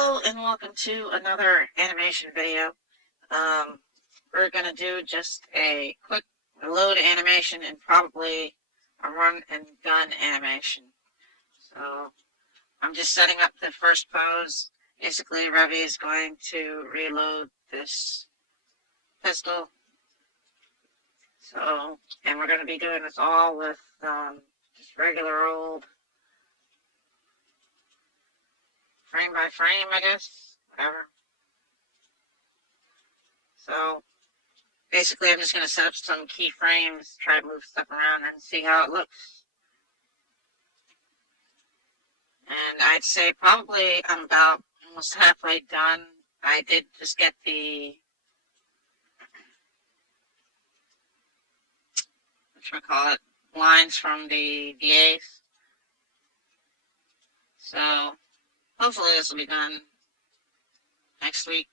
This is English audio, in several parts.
Hello and welcome to another animation video. We're going to do just a quick load animation and probably a run and gun animation. So I'm just setting up the first pose. Basically, Ravi is going to reload this pistol. And we're going to be doing this all with just regular old frame by frame, I guess, whatever. So basically, I'm just going to set up some keyframes, try to move stuff around, and see how it looks. And I'd say probably I'm about almost halfway done. I did just get the, lines from the VAs. So hopefully this will be done next week.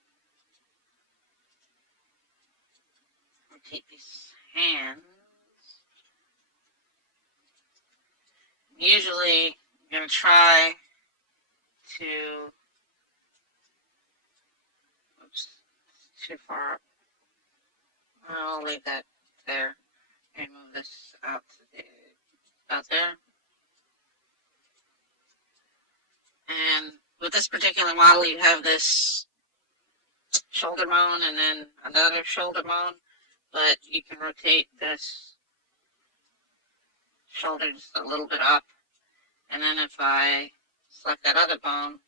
Rotate these hands. Usually I'm going to try to, oops, too far up. I'll leave that there and move this out there. And with this particular model, you have this shoulder bone and then another shoulder bone, but you can rotate this shoulder just a little bit up. And then if I select that other bone,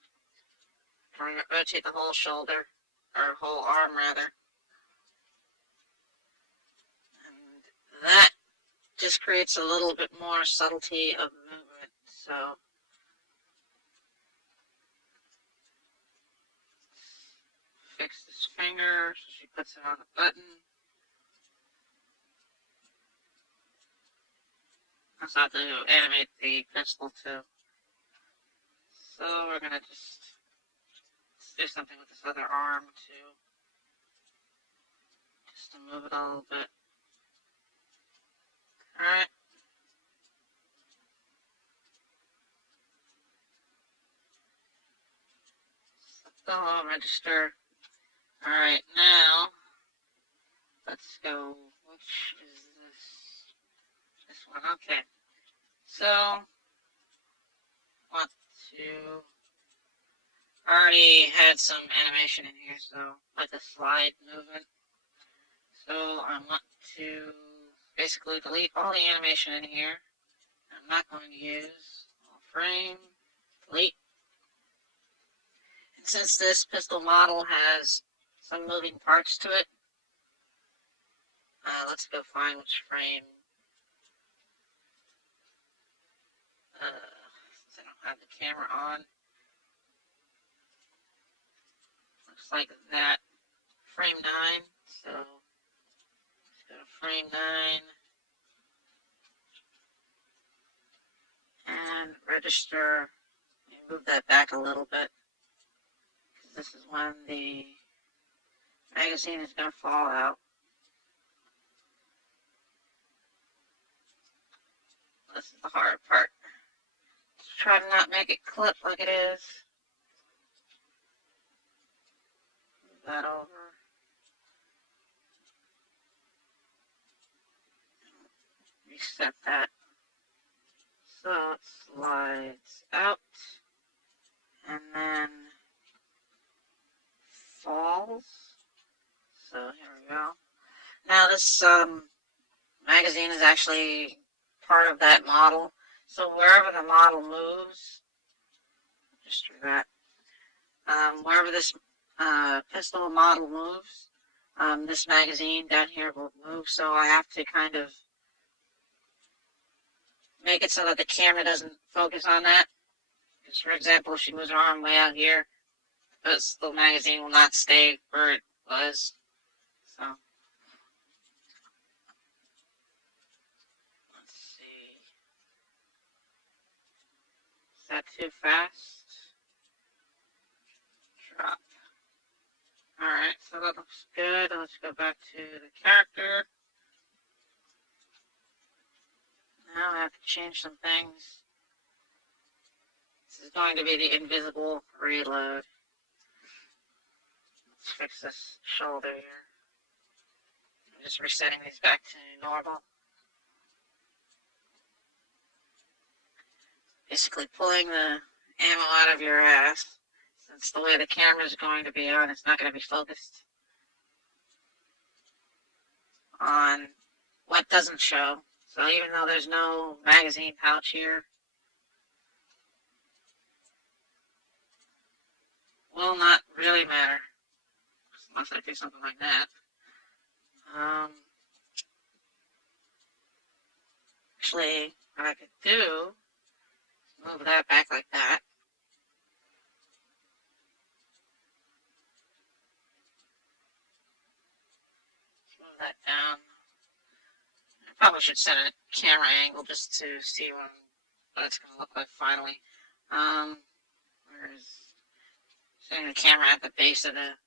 rotate the whole shoulder, or whole arm rather. And that just creates a little bit more subtlety of movement. So fix this finger, so she puts it on the button. I also have to animate the pistol too. So we're going to just do something with this other arm too. Just to move it a little bit. Alright. Select register. Alright, now let's go. Which is this? This one, okay. So, want to, I already had some animation in here, so like a slide movement. So I want to basically delete all the animation in here. I'm not going to use all frame, delete. And since this pistol model has some moving parts to it, let's go find which frame. Since I don't have the camera on, looks like that. Frame 9, so let's go to frame 9 and register. Move that back a little bit. This is when the magazine is going to fall out. This is the hard part. Just try to not make it clip like it is. Move that over. Reset that. So it slides out. And then falls. So here we go. Now this magazine is actually part of that model. So wherever the model moves, just do that. Wherever this pistol model moves, this magazine down here will move. So I have to kind of make it so that the camera doesn't focus on that. Because for example, if she moves her arm way out here, this little magazine will not stay where it was. So let's see. Is that too fast? Drop. Alright, so that looks good. Let's go back to the character. Now I have to change some things. This is going to be the invisible reload. Let's fix this shoulder here. I'm just resetting these back to normal. Basically pulling the ammo out of your ass. Since the way the camera is going to be on, it's not going to be focused on what doesn't show. So even though there's no magazine pouch here, will not really matter. Unless I do something like that. Actually, what I could do is move that back like that. Move that down. I probably should set a camera angle just to see what it's going to look like finally. Where's setting the camera at the base of the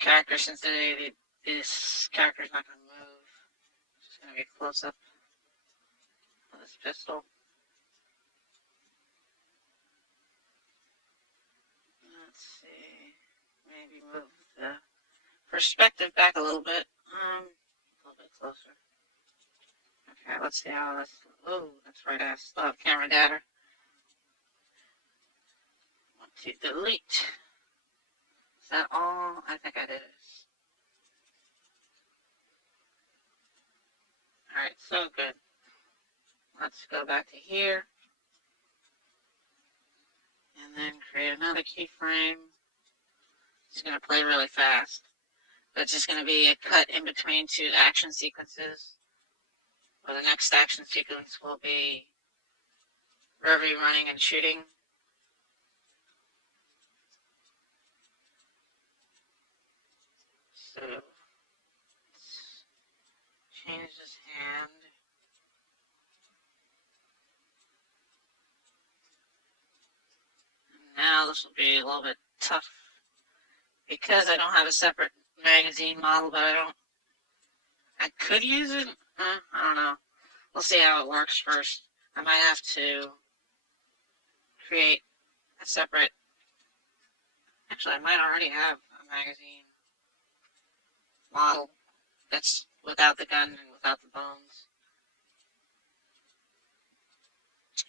character, since this character is not going to move. It's just going to be a close up of this pistol. Let's see. Maybe move the perspective back a little bit. A little bit closer. Okay, let's see how this. Oh, that's right. I still have camera data. Want to delete. Is that all? I think I did it. Alright, so good. Let's go back to here. And then create another keyframe. It's going to play really fast. But it's just going to be a cut in between two action sequences. Where the next action sequence will be Revy running and shooting. So, let's change his hand. And now this will be a little bit tough because I don't have a separate magazine model, but I could use it. I don't know. We'll see how it works first. I might have to create a separate. Actually, I might already have a magazine model that's without the gun and without the bones.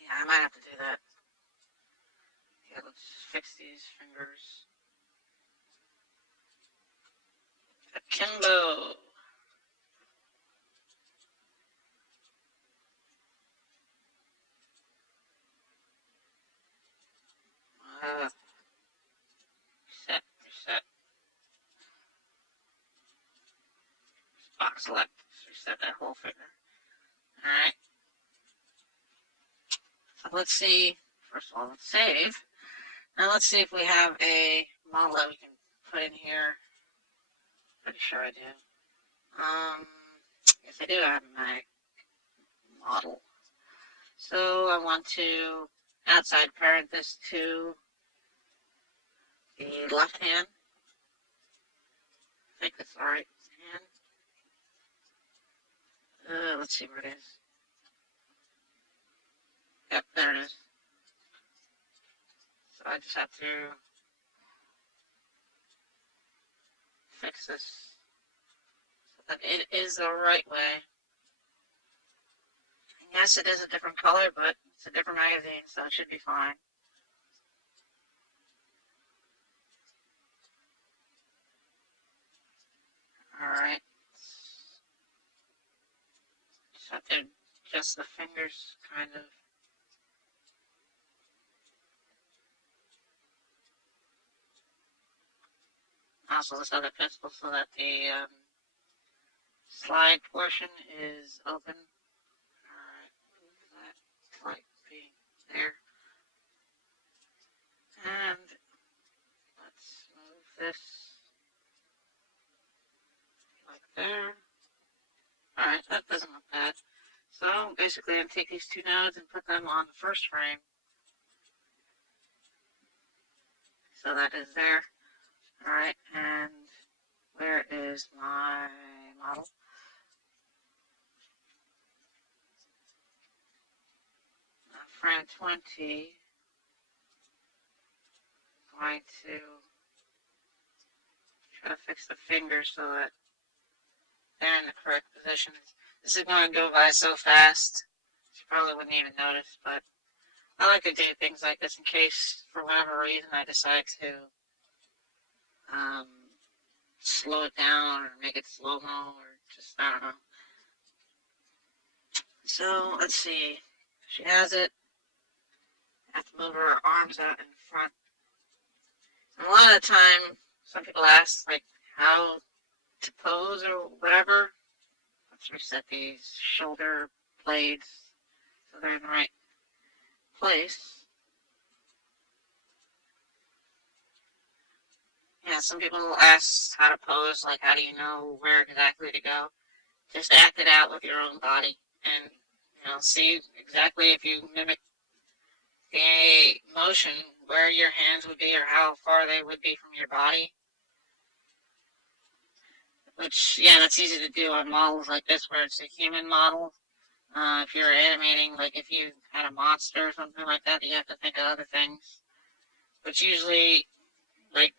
Yeah, I might have to do that. Okay, let's fix these fingers. Akimbo. Reset. Box select. Reset that whole finger. Alright. So let's see. First of all, let's save. Now let's see if we have a model that we can put in here. Pretty sure I do. Yes, I do have my model. So I want to outside parent this to the left hand. I think that's the right hand. Let's see where it is. Yep, there it is. So I just have to fix this so that it is the right way. Yes, it is a different color, but it's a different magazine, so it should be fine. Alright. Just have to adjust the fingers, kind of. Also, this other pistol so that the slide portion is open. Alright, move that light be there. And let's move this like there. Alright, that doesn't look bad. So basically I'm going to take these two nodes and put them on the first frame. So that is there. Alright, and where is my model? Frame 20. Going to gotta fix the fingers so that they're in the correct position. This is going to go by so fast, you probably wouldn't even notice, but I like to do things like this in case, for whatever reason, I decide to um, slow it down or make it slow-mo or just, I don't know. So, let's see. She has it. I have to move her arms out in front. And a lot of the time, some people ask, like, how to pose or whatever. Let's reset these shoulder blades so they're in the right place. Yeah, some people ask how to pose, like, how do you know where exactly to go? Just act it out with your own body and, see exactly if you mimic the motion, where your hands would be or how far they would be from your body. Which, yeah, that's easy to do on models like this where it's a human model. If you're animating, like if you had a monster or something like that, you have to think of other things. But usually, like,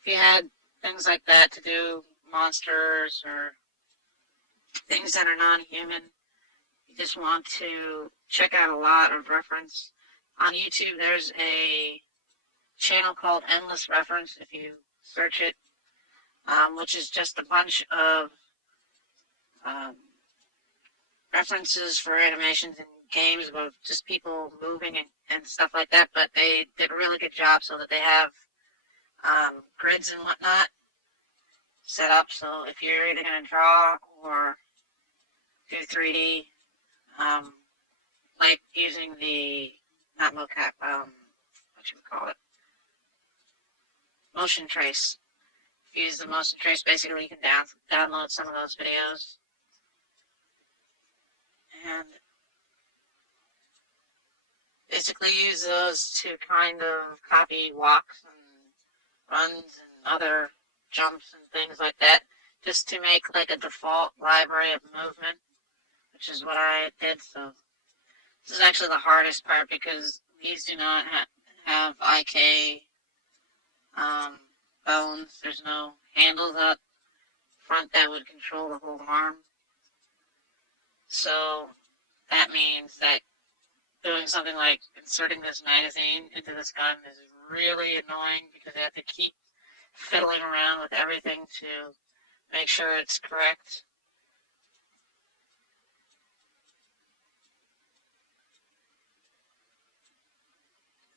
if you had things like that to do, monsters or things that are non-human, you just want to check out a lot of reference. On YouTube, there's a channel called Endless Reference, if you search it, which is just a bunch of um, references for animations and games about just people moving and stuff like that, but they did a really good job so that they have grids and whatnot set up, so if you're either going to draw or do 3D, like using the, not mocap, what should we call it? Motion trace. If you use the motion trace, basically you can download some of those videos. And basically use those to kind of copy walks and runs and other jumps and things like that, just to make like a default library of movement, which is what I did. So this is actually the hardest part because these do not have IK bones. There's no handles up front that would control the whole arm. So that means that doing something like inserting this magazine into this gun is really annoying because I have to keep fiddling around with everything to make sure it's correct.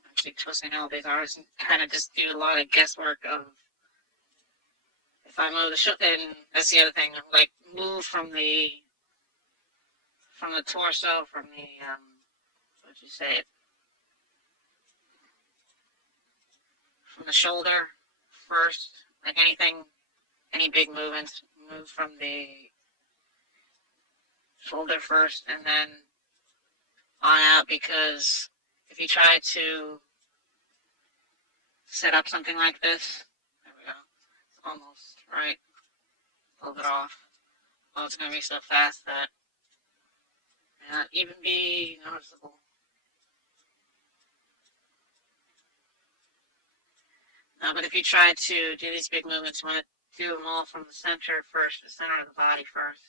I keep twisting all these arms and kind of just do a lot of guesswork of if I move the shoulder, and that's the other thing, like move from the torso, from the, what'd you say, from the shoulder first, like anything, any big movements, move from the shoulder first and then on out, because if you try to set up something like this, there we go, it's almost right, a little bit off. Well, it's going to be so fast that it may not even be noticeable. But if you try to do these big movements, you want to do them all from the center first, the center of the body first.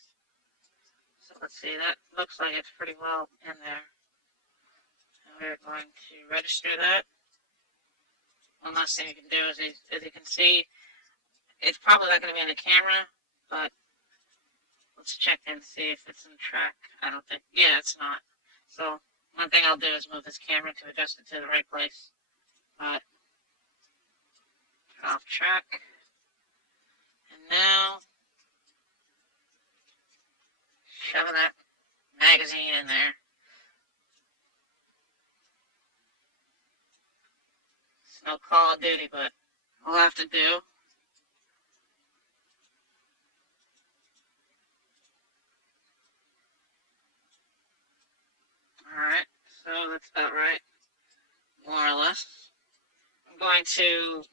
So let's see, that looks like it's pretty well in there. And we're going to register that. One last thing you can do is, as you can see, it's probably not going to be in the camera, but let's check and see if it's in track. I don't think, yeah, it's not. So one thing I'll do is move this camera to adjust it to the right place. But off track. And now, shoving that magazine in there. It's no Call of Duty, but we'll have to do. Alright, so that's about right, more or less. I'm going to,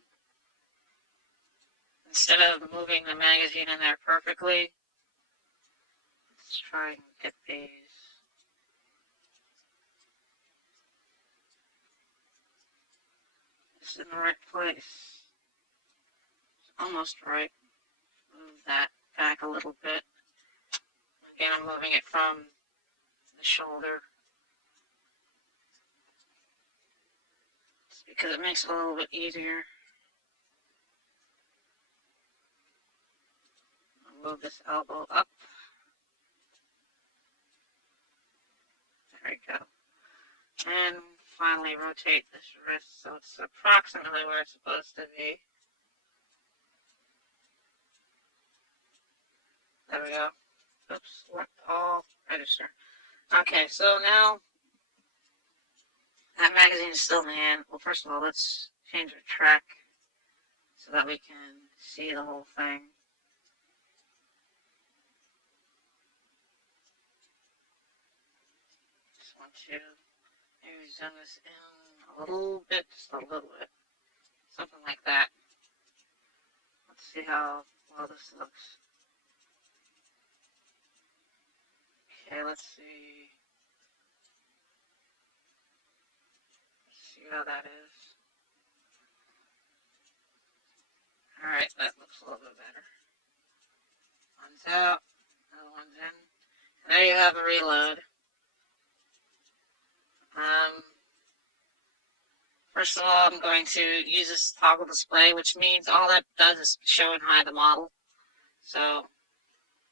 instead of moving the magazine in there perfectly, let's try and get these just in the right place. almost right. Move that back a little bit. Again, I'm moving it from the shoulder. Just because it makes it a little bit easier. I'll move this elbow up. There we go. And finally rotate this wrist so it's approximately where it's supposed to be. There we go. Oops, select all, register. Okay, so now that magazine is still in the hand. Well, first of all, let's change the track so that we can see the whole thing. Just want to maybe zoom this in a little bit, just a little bit. Something like that. Let's see how well this looks. Okay, let's see. Let's see how that is. Alright, that looks a little bit better. One's out, another one's in. And there you have a reload. First of all, I'm going to use this toggle display, which means all that does is show and hide the model. So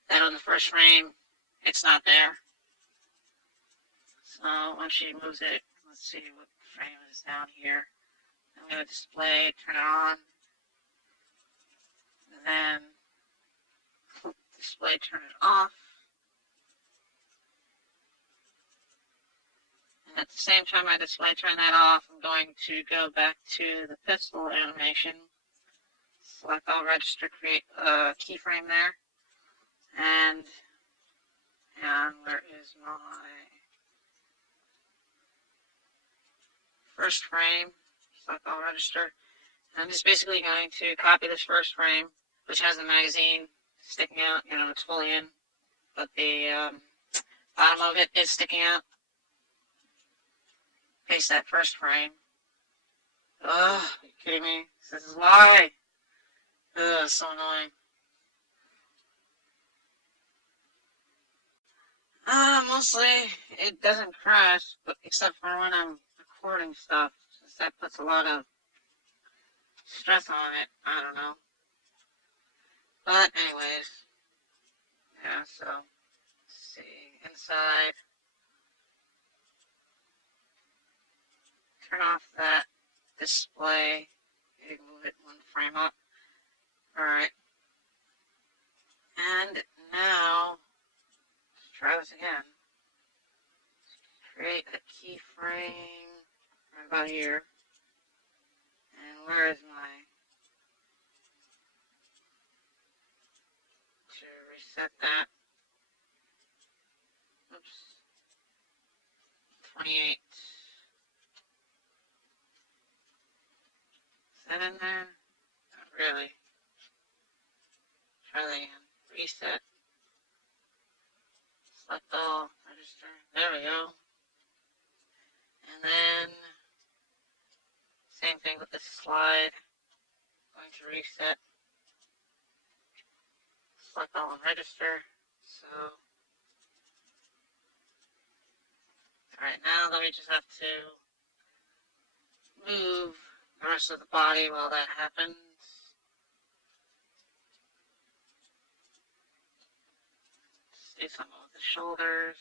that on the first frame, it's not there. So once she moves it, let's see what frame is down here. I'm going to display, turn it on, and then display, turn it off. And at the same time I display turn that off, I'm going to go back to the pistol animation, select all register, create a keyframe there, and where is my first frame, select all register. And I'm just basically going to copy this first frame, which has the magazine sticking out, it's fully in, but the bottom of it is sticking out. Paste that first frame. Ugh, are you kidding me? This is why. Ugh, it's so annoying. Mostly it doesn't crash, but except for when I'm recording stuff, since that puts a lot of stress on it. I don't know. But anyways, yeah, so let's see, inside, turn off that display, maybe move it one frame up. Alright, and now, let's try this again. Create a keyframe right about here. And where is my, to reset that, oops, 28. Is that in there? Not really. Try that again. Reset. Select all, register. There we go. And then, same thing with the slide. Going to reset. Select all and register. So, alright, now then we just have to move the rest of the body while that happens. Do some of the shoulders.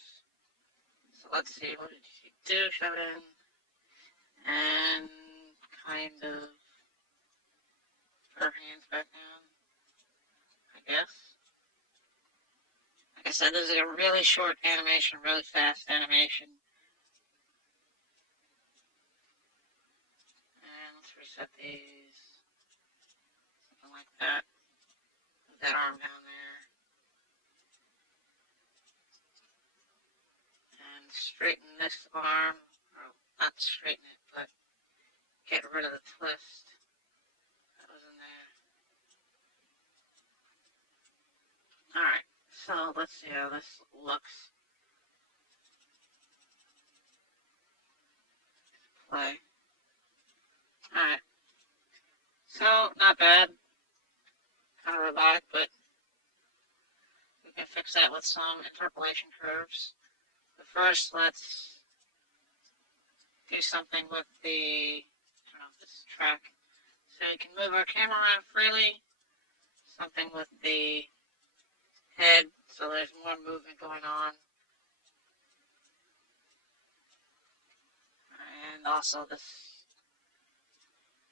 So let's see, what did she do? Shove it in. And kind of put her hands back down, I guess. Like I said, this is a really short animation, really fast animation. And let's reset these. Something like that. Put that arm down there. And straighten this arm. Or not straighten it, but get rid of the twist that was in there. Alright, so let's see how this looks. Play. Alright. So, not bad. kind of robotic, but we can fix that with some interpolation curves. But first, let's do something with the, turn off this track. So you can move our camera around freely. Something with the head, so there's more movement going on. And also this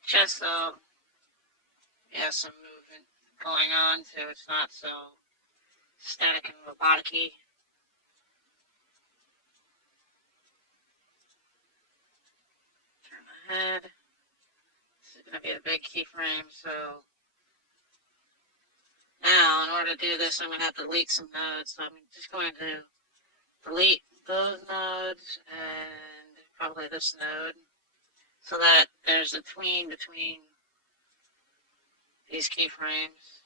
chest, so yeah, some movement going on, so it's not so static and robotic-y. Turn the head. This is going to be the big keyframe, so now in order to do this, I'm going to have to delete some nodes. So I'm just going to delete those nodes and probably this node, so that there's a tween between these keyframes.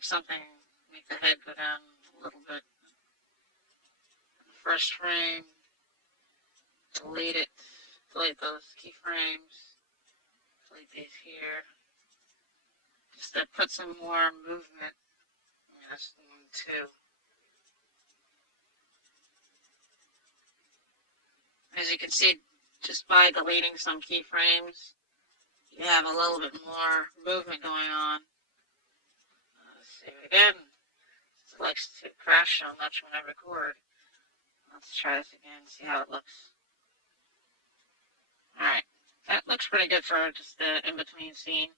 So make the head go down a little bit. The first frame, delete it, delete those keyframes, delete these here, just to put some more movement. That's the one too. As you can see, just by deleting some keyframes, you have a little bit more movement going on. Let's see it again. It likes to crash so much when I record. Let's try this again, see how it looks. Alright, that looks pretty good for just the in-between scene.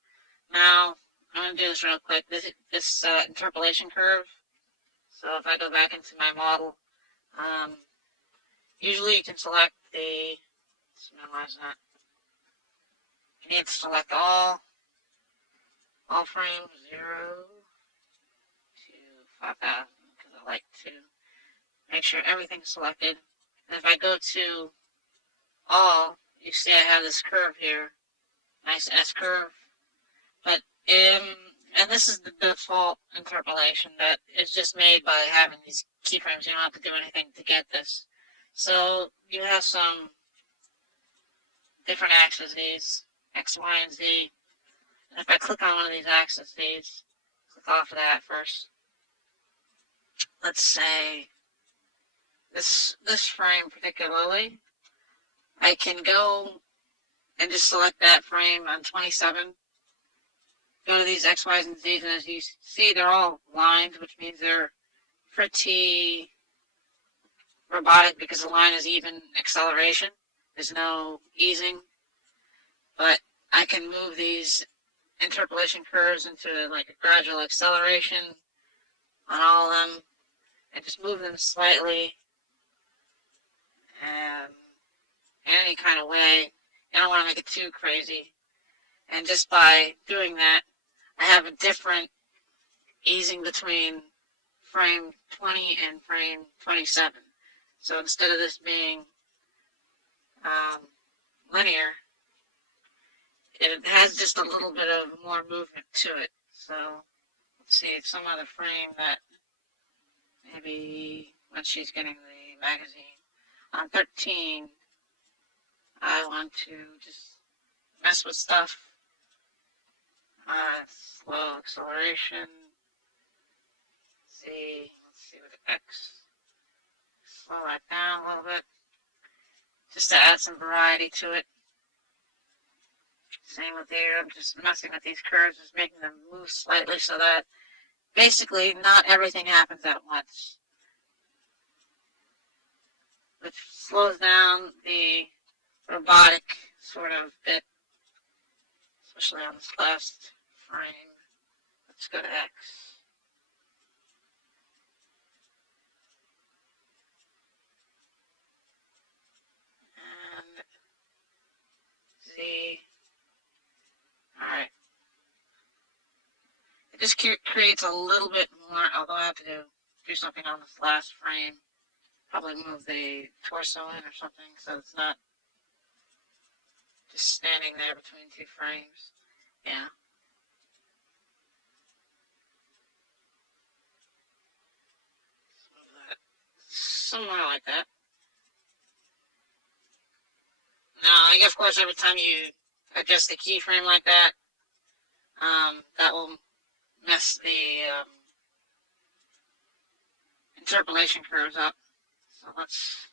Now, I'm going to do this real quick. This interpolation curve. So if I go back into my model, usually you can select the, let's minimize that. You need to select all frames 0 to 5,000, because I like to make sure everything's selected. And if I go to all, you see I have this curve here, nice S curve. But and this is the default interpolation that is just made by having these keyframes. You don't have to do anything to get this. So you have some different axes, X, Y, and Z. And if I click on one of these axes, click off of that first. Let's say this frame particularly, I can go and just select that frame on 27. Go to these X, Y's, and Z's, and as you see, they're all lines, which means they're pretty robotic because the line is even acceleration. There's no easing. But I can move these interpolation curves into like a gradual acceleration on all of them and just move them slightly in any kind of way. I don't want to make it too crazy. And just by doing that, I have a different easing between frame 20 and frame 27. So instead of this being linear, it has just a little bit of more movement to it. So let's see, some other frame that maybe when she's getting the magazine. On 13, I want to just mess with stuff. Slow acceleration. Let's see with the X. Slow that down a little bit. Just to add some variety to it. Same with here. I'm just messing with these curves, just making them move slightly so that basically not everything happens at once. Which slows down the robotic sort of bit, especially on this last frame. Let's go to X. And Z. Alright. It just creates a little bit more, although I have to do something on this last frame. Probably move the torso in or something so it's not just standing there between two frames. Yeah. Somewhere like that. Now, of course, every time you adjust the keyframe like that, that will mess the interpolation curves up. So let's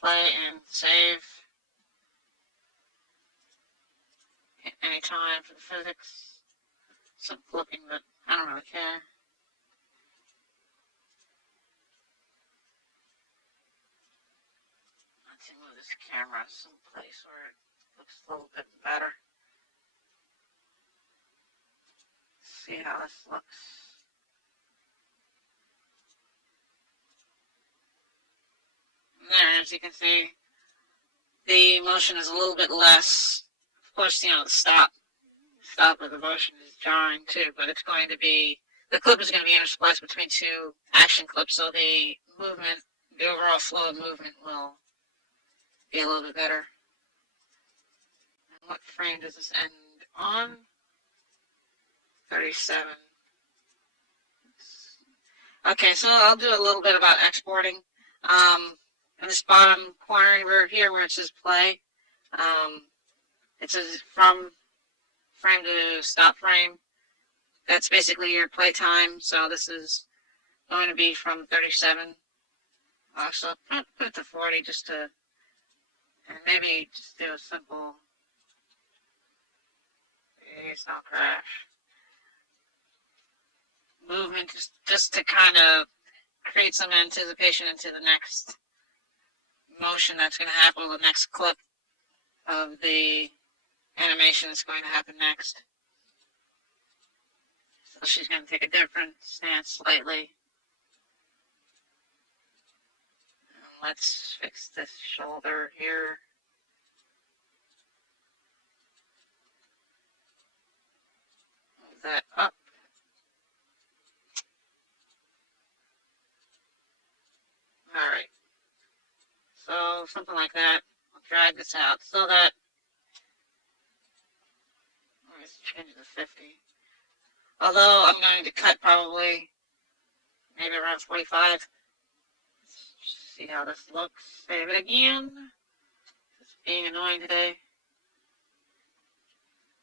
play and save. Hit any time for the physics. Some flipping, but I don't really care. Let's move this camera someplace where it looks a little bit better. See how this looks. And there, as you can see, the motion is a little bit less. Of course, you know, the stop of the motion is jarring too, but it's going to be, the clip is going to be interspliced between two action clips, so the movement, the overall flow of movement will be a little bit better. And what frame does this end on? 37. Okay, so I'll do a little bit about exporting. In this bottom corner here where it says play, it says from frame to stop frame. That's basically your play time. So this is going to be from 37. So I'll put it to 40 just to, and maybe just do a simple, it's not crash. Movement just to kind of create some anticipation into the next motion that's going to happen, or the next clip of the animation that's going to happen next. So she's going to take a different stance slightly. And let's fix this shoulder here. Move that up. Alright. So something like that. I'll drag this out so that, let's change it to 50. Although I'm going to cut probably maybe around 45. Let's see how this looks. Save it again. It's being annoying today.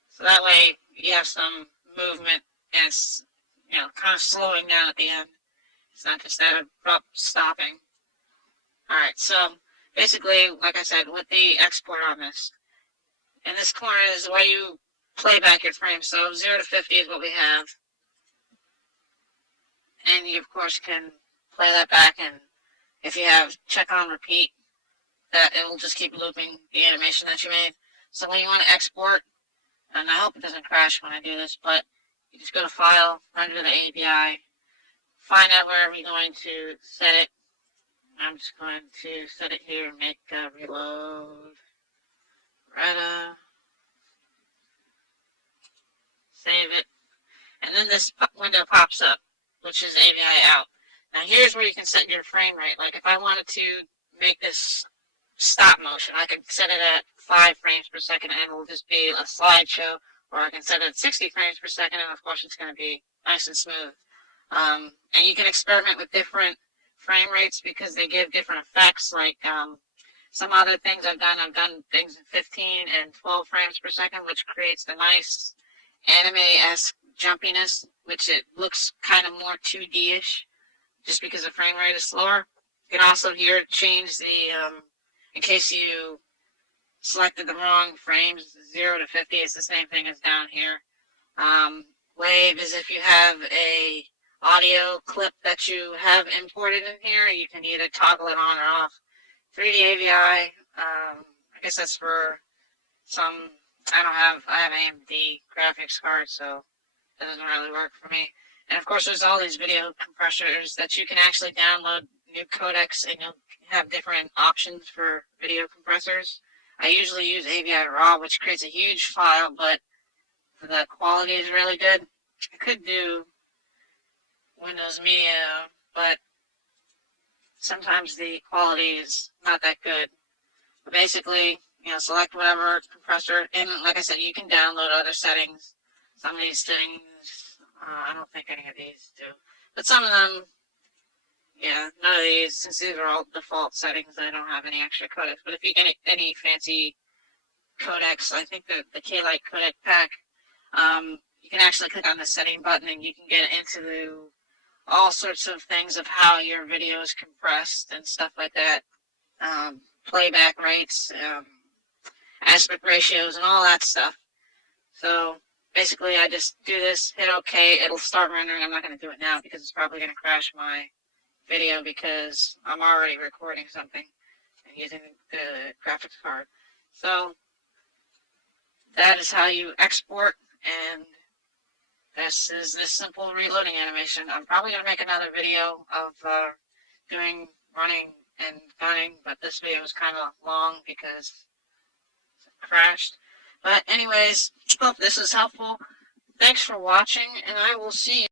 So that way you have some movement and it's, you know, kind of slowing down at the end. It's not just that abrupt stopping. Alright, so basically, like I said, with the export on this, in this corner is where you play back your frame. So 0 to 50 is what we have. And you, of course, can play that back, and if you have check on repeat, that it will just keep looping the animation that you made. So when you want to export, and I hope it doesn't crash when I do this, but you just go to File, under the API, find out wherever you're going to set it. I'm just going to set it here and make reload. Retta. Save it. And then this window pops up, which is AVI out. Now here's where you can set your frame rate. Like if I wanted to make this stop motion, I could set it at 5 frames per second and it will just be a slideshow, or I can set it at 60 frames per second and of course it's going to be nice and smooth. And you can experiment with different frame rates because they give different effects. Like some other things I've done things in 15 and 12 frames per second, which creates the nice anime-esque jumpiness, which it looks kind of more 2D-ish just because the frame rate is slower. You can also here change the, in case you selected the wrong frames, 0 to 50 is the same thing as down here. Wave is if you have a audio clip that you have imported in here, you can either toggle it on or off. 3D AVI, I guess that's for some, I have AMD graphics card, so it doesn't really work for me. And of course there's all these video compressors that you can actually download new codecs, and you'll have different options for video compressors. I usually use AVI Raw, which creates a huge file, but the quality is really good. I could do Windows Media, but sometimes the quality is not that good. But basically, you know, select whatever compressor, and like I said, you can download other settings. Some of these things, I don't think any of these do, but some of them, yeah, none of these, since these are all default settings, I don't have any extra codecs. But if you get any fancy codecs. I think the K-Lite codec pack. You can actually click on the setting button and you can get into all sorts of things of how your video is compressed and stuff like that. Playback rates, aspect ratios, and all that stuff. So basically, I just do this, hit OK, it'll start rendering. I'm not going to do it now because it's probably going to crash my video because I'm already recording something and using the graphics card. So that is how you export, and this is this simple reloading animation. I'm probably going to make another video of doing running and gunning, but this video was kind of long because it crashed. But anyways, hope this is helpful. Thanks for watching, and I will see you